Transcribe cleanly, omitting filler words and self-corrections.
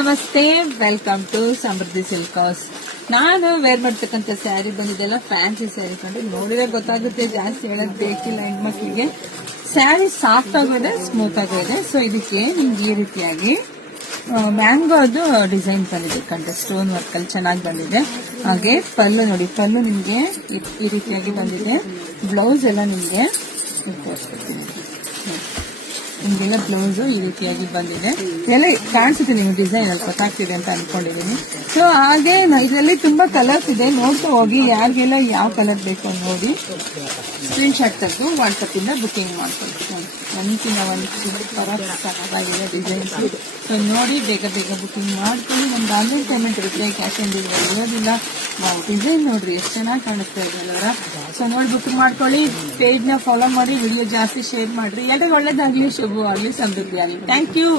ನಮಸ್ತೆ, welcome to Samruddhi silk house. ನಾನು wear ಮಾಡ್ತಕ್ಕಂಥ ಸ್ಯಾರಿ ಬಂದಿದ್ದೆಲ್ಲ ಫ್ಯಾನ್ಸಿ ಸ್ಯಾರಿ ಕಂಡು ನೋಡಿದ್ರೆ ಗೊತ್ತಾಗುತ್ತೆ, ಜಾಸ್ತಿ ಹೇಳೋದು ಬೇಕಿಲ್ಲ. ಹೆಣ್ಮಕ್ಳಿಗೆ ಸ್ಯಾರಿ ಸಾಫ್ಟ್ ಆಗಿದೆ, ಸ್ಮೂತ್ ಆಗಿದೆ. ಸೊ ಇದಕ್ಕೆ ನಿಮ್ಗೆ ಈ ರೀತಿಯಾಗಿ ಮ್ಯಾಂಗೋದು ಡಿಸೈನ್ ಬಂದಿದೆ ಕಂಡು, ಸ್ಟೋನ್ ವರ್ಕ್ ಅಲ್ಲಿ ಚೆನ್ನಾಗಿ ಬಂದಿದೆ. ಹಾಗೆ ಪಲ್ಲು ನೋಡಿ, ಪಲ್ಲು ನಿಮ್ಗೆ ಈ ರೀತಿಯಾಗಿ ಬಂದಿದೆ. ಬ್ಲೌಸ್ ಎಲ್ಲ ನಿಮ್ಗೆ ನಿಮ್ಗೆಲ್ಲ ಬ್ಲೌಸ್ ಈ ರೀತಿಯಾಗಿ ಬಂದಿದೆ. ಎಲ್ಲ ಕಾಣಿಸುತ್ತೆ ನಿಮ್ಗೆ, ಡಿಸೈನ್ ಅಲ್ಲಿ ಗೊತ್ತಾಗ್ತಿದೆ ಅಂತ ಅನ್ಕೊಂಡಿದೀನಿ. ಸೊ ಹಾಗೆ ಇದರಲ್ಲಿ ತುಂಬಾ ಕಲರ್ಸ್ ಇದೆ, ನೋಡ್ತಾ ಹೋಗಿ. ಯಾರಿಗೆಲ್ಲ ಯಾವ ಕಲರ್ ಬೇಕು ಅಂತ ನೋಡಿ ಸ್ಕ್ರೀನ್ ಶಾಟ್ ತೆಗೆದು ವಾಟ್ಸಪ್ ಇಂದ ಬುಕಿಂಗ್ ಮಾಡ್ಕೊಳ್ತೀನಿ. ಒಂದ್ಕಿಂತ ಒಂದು ಚೆನ್ನಾಗಿದೆ ಡಿಸೈನ್ಸ್. ಸೊ ನೋಡಿ, ಬೇಗ ಬೇಗ ಬುಕಿಂಗ್ ಮಾಡ್ಕೊಳ್ಳಿ. ನಮ್ದು ಆನ್ಲೈನ್ ಪೇಮೆಂಟ್ ಇರುತ್ತೆ, ಕ್ಯಾಶ್ ಆನ್ ಡೆಲಿವರಿ ಇರೋದಿಲ್ಲ. ಡಿಸೈನ್ ನೋಡ್ರಿ ಎಷ್ಟು ಚೆನ್ನಾಗಿ ಕಾಣಿಸ್ತಾ ಇದೆ ಅಲ್ವರ. ಸೊ ನೋಡಿ ಬುಕ್ ಮಾಡ್ಕೊಳ್ಳಿ, ಪೇಜ್ ನ ಫಾಲೋ ಮಾಡಿ, ವಿಡಿಯೋ ಜಾಸ್ತಿ ಶೇರ್ ಮಾಡ್ರಿ. ಎಲ್ಲರಿಗೂ ಒಳ್ಳೇದಾಗ್ಲಿ, ಶುಭವಾಗ್ಲಿ, ಸಮೃದ್ಧಿ ಆಗಲಿ. Thank you.